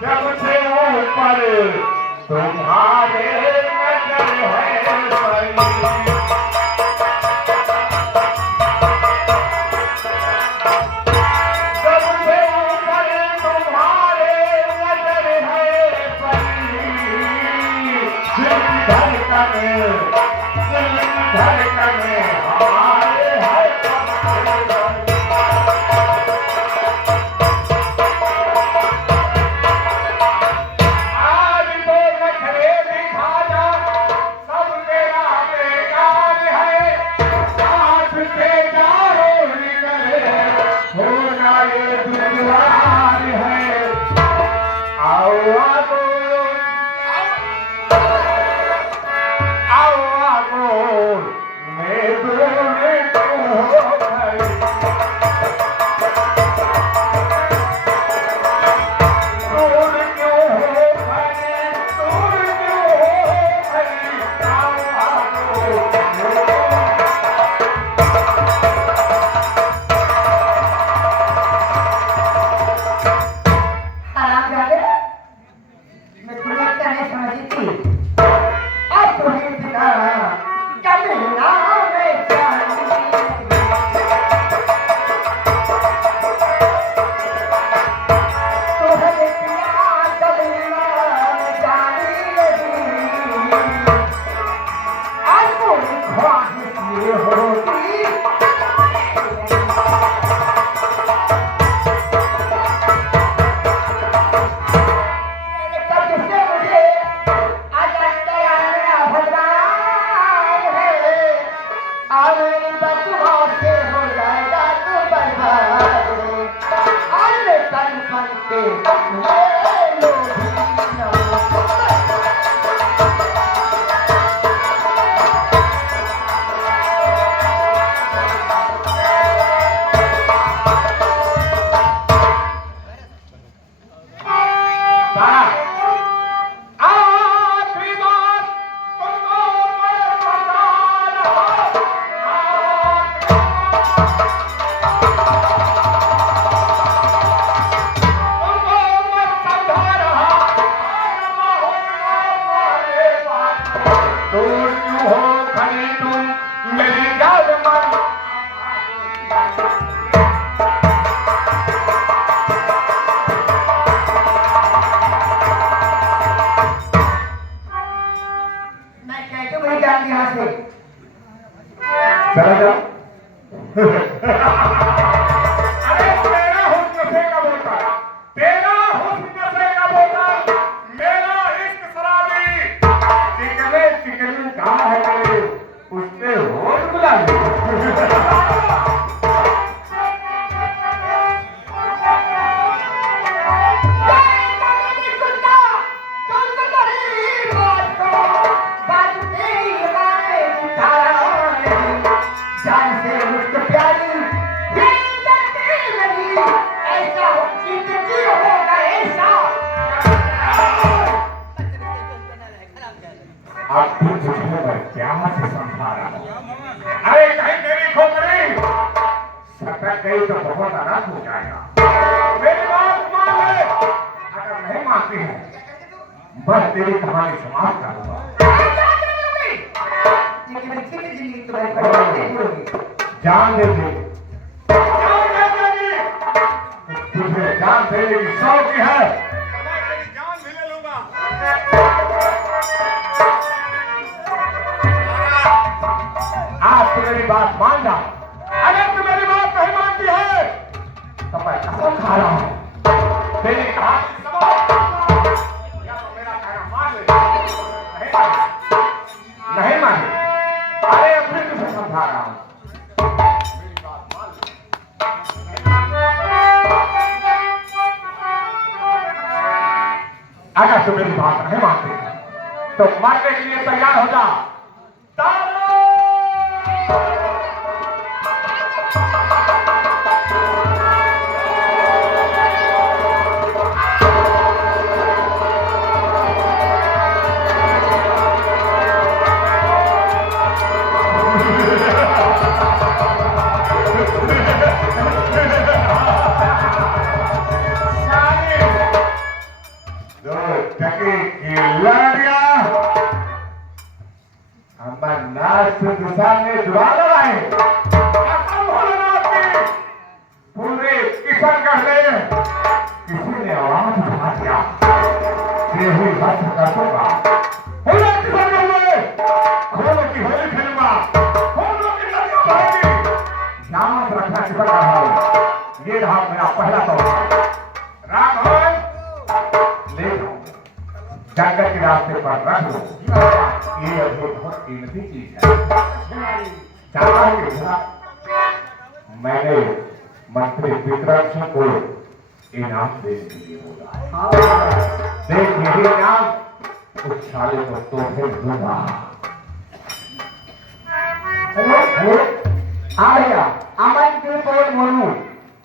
जब से ऊपर तुम्हारे नजर है परी। चला जाओ। अरे तेरा हुस्न से का बोतल, तेरा हुस्न से का बोतल, मेरा इश्क शराबी, चिकने चिकने कहाँ है मेरे, उसने होश बुला ली। अरे कहीं तेरी खोपड़ी सटक गई तो बहुत अनर्थ हो जाएगा। मेरी बात मान ले, अगर नहीं मानती है बस तेरी कहानी समाप्त करूंगा। जान दे दे, तुझे जान देने की शौक है, मैं तेरी जान भी ले लूंगा। आज तू मेरी बात मान जा, अगर तू मेरी बात नहीं मानती है तो मैं कसम खा रहा हूं तेरी कहानी समाप्त करूंगा। या तो मेरा कहना मान ले, नहीं माने, अरे अपने तुझे समझा रहा हूं, मेरी बात मान ले। अगर तू मेरी बात नहीं मानती तो मरने के लिए तैयार हो जा। दुराला आहे आता भोलेनाथ ने पूरे किशनगढ़ में किसी ने आवाज उठा दिया देवी बस कर दूंगा पूरे किशनगढ़ में खोलो की होली खेलूंगा खोलो की लड़ियों भागी याद रखना किशनगढ़ वालों ये रहा मेरा पहला तोहफा राघवन ले लो जंगल के रास्ते पर रख लो ये अभी बहुत कीमती चीज है जाना है मैंने मंत्री विक्रम सिंह को इनाम देने के लिए बोला देख यही इनाम उस साले को तोहफे दूंगा आया अमन के बोल म्हणून